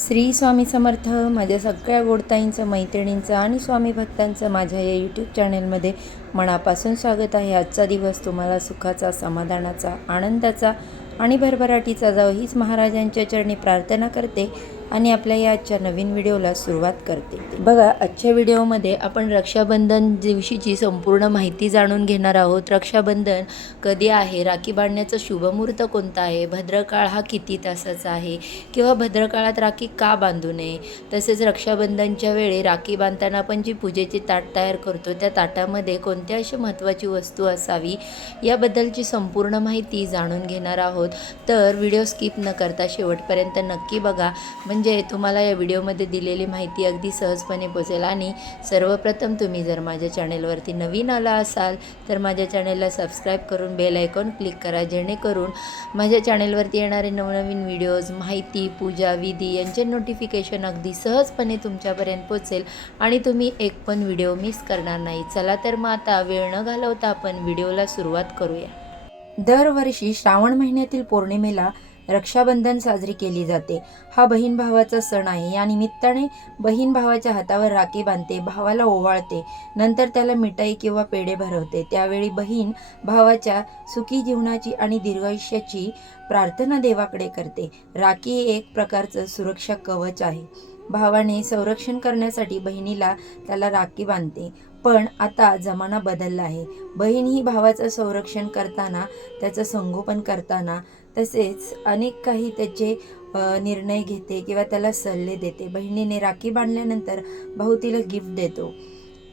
श्री स्वामी समर्थ. माझ्या सगळ्या गोडताईंचं, मैत्रिणींचं आणि स्वामी भक्तांचं माझ्या या यूट्यूब चॅनलमध्ये मनापासून स्वागत आहे. आजचा दिवस तुम्हाला सुखाचा, समाधानाचा, आनंदाचा आणि भरभराटीचा जावो हीच महाराजांच्या चरणी प्रार्थना करते आणि आपल्या या आजच्या नवीन व्हिडिओला सुरुवात करते. बघा, आजच्या व्हिडिओमध्ये आपण रक्षाबंधन दिवशीची संपूर्ण माहिती जाणून घेणार आहोत. रक्षाबंधन कधी आहे, राखी बांधण्याचा शुभमुहूर्त कोणता आहे, भद्रकाळ हा किती तासाचा आहे किंवा भद्रकाळात राखी का बांधू नये, तसेच रक्षाबंधनच्या वेळी राखी बांधताना आपण जी पूजेची ताट तयार करतो त्या ताटामध्ये कोणत्या अशी महत्त्वाची वस्तू असावी याबद्दलची संपूर्ण माहिती जाणून घेणार आहोत. तर व्हिडिओ स्किप न करता शेवटपर्यंत नक्की बघा, म्हणजे तुम्हाला या व्हिडिओमध्ये दिलेली माहिती अगदी सहजपणे पोचेल. आणि सर्वप्रथम तुम्ही जर माझ्या चॅनेलवरती नवीन आला असाल तर माझ्या चॅनेलला सबस्क्राईब करून बेल आयकॉन क्लिक करा, जेणेकरून माझ्या चॅनेलवरती येणारे नवनवीन व्हिडिओज, माहिती, पूजा, विधी यांचे नोटिफिकेशन अगदी सहजपणे तुमच्यापर्यंत पोचेल आणि तुम्ही एक पण व्हिडिओ मिस करणार नाही. चला तर मग आता वेळ न घालवता आपण व्हिडिओला सुरुवात करूया. दरवर्षी श्रावण महिन्यातील पौर्णिमेला रक्षाबंधन साजरी केली जाते. हा बहीण भावाचा सण आहे. या निमित्ताने बहीण भावाच्या हातावर राखी बांधते, भावाला ओवाळते, नंतर त्याला मिठाई किंवा पेढे भरवते. त्यावेळी बहीण भावाच्या सुखी जीवनाची आणि दीर्घायुष्याची प्रार्थना देवाकडे करते. राखी हे एक प्रकारचं सुरक्षा कवच आहे. भावाने संरक्षण करण्यासाठी बहिणीला त्याला राखी बांधते. पण आता जमाना बदलला आहे. बहीण ही भावाचं संरक्षण करताना, त्याचं संगोपन करताना, तसेच अनेक काही त्याचे निर्णय घेते किंवा त्याला सल्ले देते. बहिणीने राखी बांधल्यानंतर भाऊ तिला गिफ्ट देतो.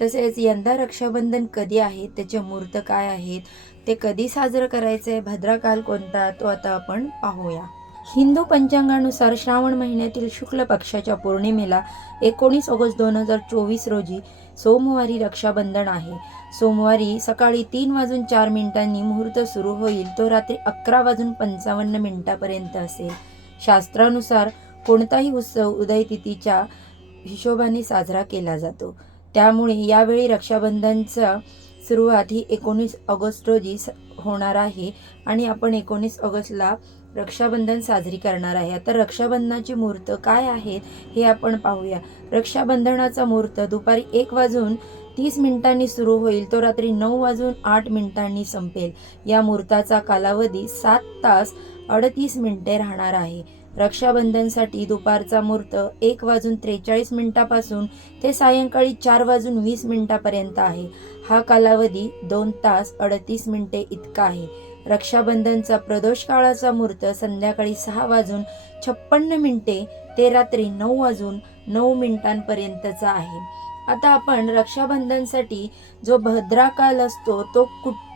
तसेच यंदा रक्षाबंधन कधी आहे, त्याचे मुहूर्त काय आहेत, ते कधी साजरं करायचं आहे, भद्रकाळ कोणता, तो आता आपण पाहूया. हिंदू पंचांगानुसार श्रावण महिन्यातील शुक्ल पक्षाच्या पौर्णिमेला 19 ऑगस्ट 2024 रोजी सोमवारी रक्षाबंधन आहे. सोमवारी सकाळी 3:04 मुहूर्त सुरू होईल, तो रात्री 11:55 असेल. शास्त्रानुसार कोणताही उत्सव उदय तिथीच्या हिशोबाने साजरा केला जातो. त्यामुळे यावेळी रक्षाबंधनचा सुरुवात ही 19 ऑगस्ट रोजी होणार आहे आणि आपण 19 ऑगस्टला रक्षाबंधन साजरी करणार आहे. आता रक्षाबंधनाचे मुहूर्त काय आहेत हे आपण पाहूया. रक्षाबंधनाचा मुहूर्त दुपारी 1:30 सुरू होईल, तो रात्री 9:08 संपेल. या मुहूर्ताचा कालावधी 7 तास 38 मिनिटे राहणार आहे. रक्षाबंधनसाठी दुपारचा मुहूर्त 1:43 पासून ते सायंकाळी 4:20 आहे. हा कालावधी 2 तास 38 मिनिटे इतका आहे. रक्षाबंधनचा प्रदोष काळाचा मुहूर्त संध्याकाळी 6:56 ते रात्री 9:09 आहे. आता आपण रक्षाबंधनसाठी जो भद्राकाळ असतो तो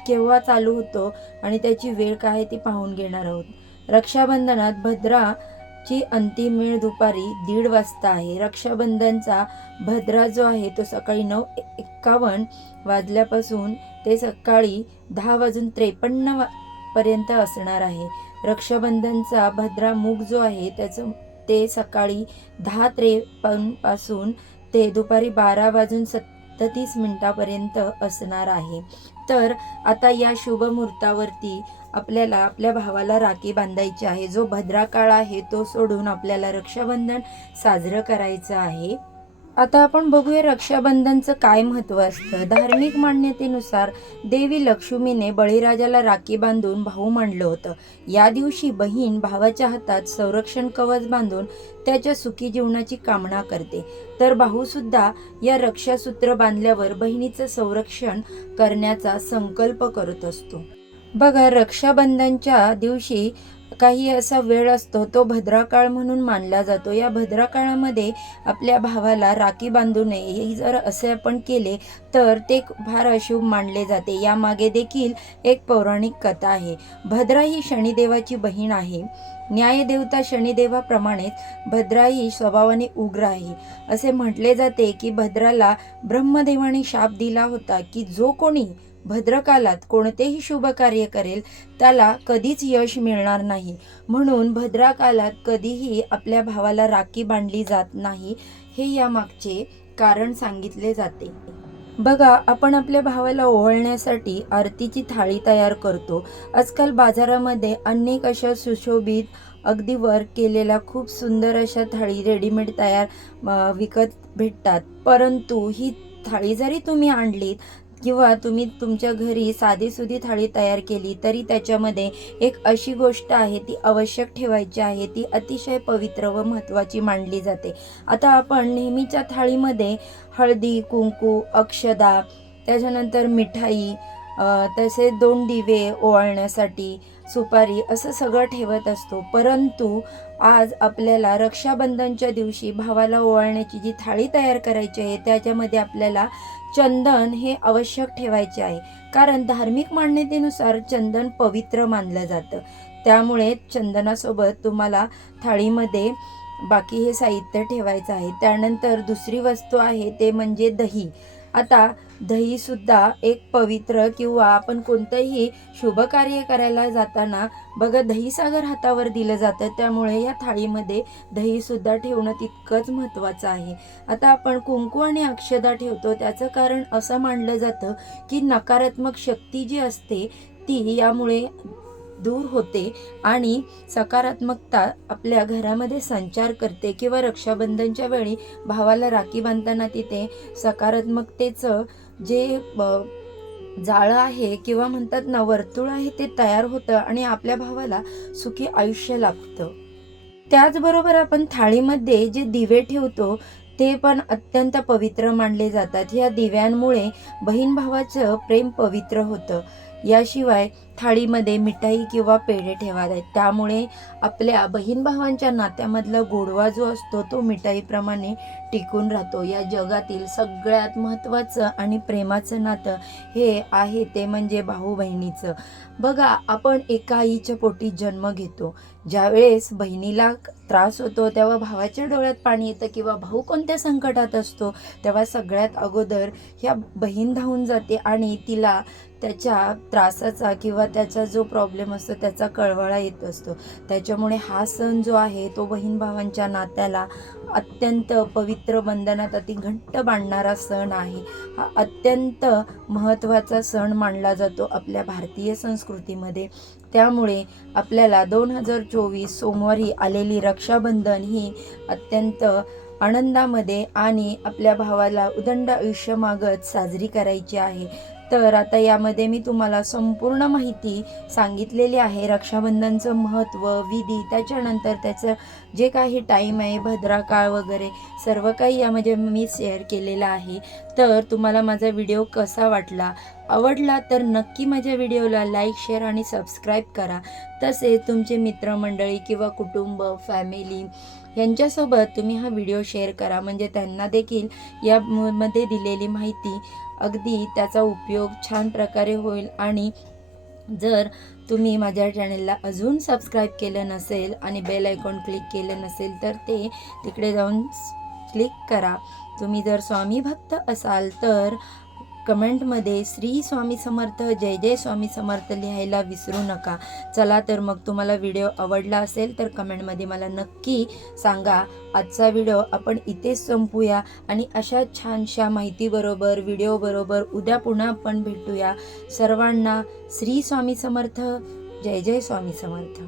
केव्हा चालू होतो आणि त्याची वेळ काय आहे ती पाहून घेणार आहोत. रक्षाबंधनात भद्राची अंतिम वेळ दुपारी 1:30 वाजता आहे. रक्षाबंधनचा भद्रा जो आहे तो सकाळी 9:51 वाजल्यापासून ते सकाळी 10:53 असणार आहे. रक्षाबंधनचा भद्रा मुग जो आहे ते सकाळी 10:53 पासून ते दुपारी 12:37 असणार आहे. तर आता या शुभ मुहूर्तावरती आपल्याला आपल्या भावाला राखी बांधायची आहे. जो भद्राकाळ आहे तो सोडून आपल्याला रक्षाबंधन साजरं करायचं आहे. आता आपण बघूया रक्षाबंधनचं काय महत्त्व असतं. धार्मिक मान्यतेनुसार देवी लक्ष्मीने बळीराजाला राखी बांधून भाऊ मांडलं होतं. या दिवशी बहीण भावाच्या हातात संरक्षण कवच बांधून त्याच्या सुखी जीवनाची कामना करते. तर भाऊ सुद्धा या रक्षासूत्र बांधल्यावर बहिणीचं संरक्षण करण्याचा संकल्प करत असतो. बघा, रक्षाबंधनच्या दिवशी काही असा वेळ असतो तो भद्राकाळ म्हणून मानला जातो. या भद्राकाळामध्ये आपल्या भावाला राखी बांधू नये, हे जर असे आपण केले तर ते फार अशुभ मानले जाते. यामागे देखील एक पौराणिक कथा आहे. भद्रा ही शनिदेवाची बहीण आहे. न्यायदेवता शनिदेवाप्रमाणेच भद्रा ही स्वभावाने उग्र आहे. असे म्हटले जाते की भद्राला ब्रह्मदेवाने शाप दिला होता की जो कोणी भद्रकालात कोणतेही शुभ कार्य करेल त्याला कधीच यश मिळणार नाही. म्हणून भद्रकालात कधीही आपल्या भावाला राखी बांधली जात नाही, हे यामागचे कारण सांगितले जाते. बघा, आपण आपल्या भावाला ओवाळण्यासाठी आरतीची थाळी तयार करतो. आजकाल बाजारामध्ये अनेक अशा सुशोभित अगदी वर्क केलेल्या खूप सुंदर अशा थाळी रेडीमेड तयार विकत भेटतात. परंतु ही थाळी जरी तुम्ही आणलीत किंवा तुम्ही तुमच्या घरी साधीसुधी थाळी तयार केली तरी त्याच्यामध्ये एक अशी गोष्ट आहे ती आवश्यक ठेवायची आहे, ती अतिशय पवित्र व महत्त्वाची मानली जाते. आता आपण नेहमीच्या थाळीमध्ये हळदी, कुंकू, अक्षदा, त्याच्यानंतर मिठाई, तसे 2 दिवे ओवाळण्यासाठी, सुपारी असं सगळं ठेवत असतो. परंतु आज आपल्याला रक्षाबंधनच्या दिवशी भावाला ओवाळण्याची जी थाळी तयार करायची आहे त्याच्यामध्ये आपल्याला चंदन हे आवश्यक ठेवायचे आहे. कारण धार्मिक मान्यतेनुसार चंदन पवित्र मानलं जातं. त्यामुळे चंदनासोबत तुम्हाला थाळीमध्ये बाकी हे साहित्य ठेवायचं आहे. त्यानंतर दुसरी वस्तू आहे ते म्हणजे दही. आता दहीसुद्धा एक पवित्र किंवा आपण कोणतंही शुभ कार्य करायला जाताना बघा दहीसागर हातावर दिलं जातं. त्यामुळे या थाळीमध्ये दहीसुद्धा ठेवणं तितकंच महत्त्वाचं आहे. आता आपण कुंकू आणि अक्षदा ठेवतो त्याचं कारण असं मानलं जातं की नकारात्मक शक्ती जी असते ती यामुळे दूर होते आणि सकारात्मकता आपल्या घरामध्ये संचार करते. किंवा रक्षाबंधनच्या वेळी भावाला राखी बांधताना तिथे सकारात्मकतेचं जे जाळं आहे किंवा म्हणतात ना वर्तुळ आहे ते तयार होतं आणि आपल्या भावाला सुखी आयुष्य लाभतं. त्याचबरोबर आपण थाळीमध्ये जे दिवे ठेवतो ते पण अत्यंत पवित्र मानले जातात. या दिव्यांमुळे बहीण भावाचं प्रेम पवित्र होतं. याशिवाय थाळीमध्ये मिठाई किंवा पेढे ठेवावेत. त्यामुळे आपल्या बहीण भावांच्या नात्यामधला गोडवा जो असतो तो मिठाईप्रमाणे टिकून राहतो. या जगातील सगळ्यात महत्त्वाचं आणि प्रेमाचं नातं हे आहे ते म्हणजे भाऊ बहिणीचं. बघा आपण एका आईच्या पोटी जन्म घेतो. ज्यावेळेस बहिणीला त्रास होतो तेव्हा भावाच्या डोळ्यात पाणी येतं किंवा भाऊ कोणत्या संकटात असतो तेव्हा सगळ्यात अगोदर ह्या बहीण धावून जाते आणि तिला त्याच्या त्रासाचा किंवा त्याचा जो प्रॉब्लेम असतो त्याचा कळवळा येत असतो. त्याच्यामुळे हा सण जो आहे तो बहीण भावांच्या नात्याला अत्यंत पवित्र बंधनात अति घट्ट बांधणारा सण आहे. हा अत्यंत महत्त्वाचा सण मानला जातो आपल्या भारतीय संस्कृतीमध्ये. त्यामुळे आपल्याला 2024 सोमवारी आलेली रक्षाबंधन ही अत्यंत आनंदामध्ये आणि आपल्या भावाला उदंड आयुष्य मागत साजरी करायची आहे. तर आता यामध्ये मी तुम्हाला संपूर्ण माहिती सांगितलेली आहे. रक्षाबंधनचं महत्त्व, विधी, त्याच्यानंतर त्याचं जे काही टाईम आहे, भद्राकाळ वगैरे सर्व काही यामध्ये मी शेअर केलेलं आहे. तर तुम्हाला माझा व्हिडिओ कसा वाटला, आवडला तर नक्की माझ्या व्हिडिओला लाईक, शेअर आणि सबस्क्राईब करा. तसेच तुमचे मित्रमंडळी किंवा कुटुंब, फॅमिली यांच्यासोबत तुम्ही हा व्हिडिओ शेअर करा. म्हणजे त्यांना देखील यामध्ये दिलेली माहिती अगदी त्याचा उपयोग छान प्रकारे होईल. आणि जर तुम्ही माझ्या चॅनलला अजून सबस्क्राईब केलं नसेल आणि बेल आयकॉन क्लिक केलं नसेल तर ते तिकडे जाऊन क्लिक करा. तुम्ही जर स्वामी भक्त असाल तर कमेंटमध्ये श्री स्वामी समर्थ, जय जय स्वामी समर्थ लिहायला विसरू नका. चला तर मग तुम्हाला व्हिडिओ आवडला असेल तर कमेंटमध्ये मला नक्की सांगा. आजचा व्हिडिओ आपण इथेच संपूया आणि अशा छानशा माहितीबरोबर व्हिडिओबरोबर उद्या पुन्हा आपण भेटूया. सर्वांना श्री स्वामी समर्थ, जय जय स्वामी समर्थ.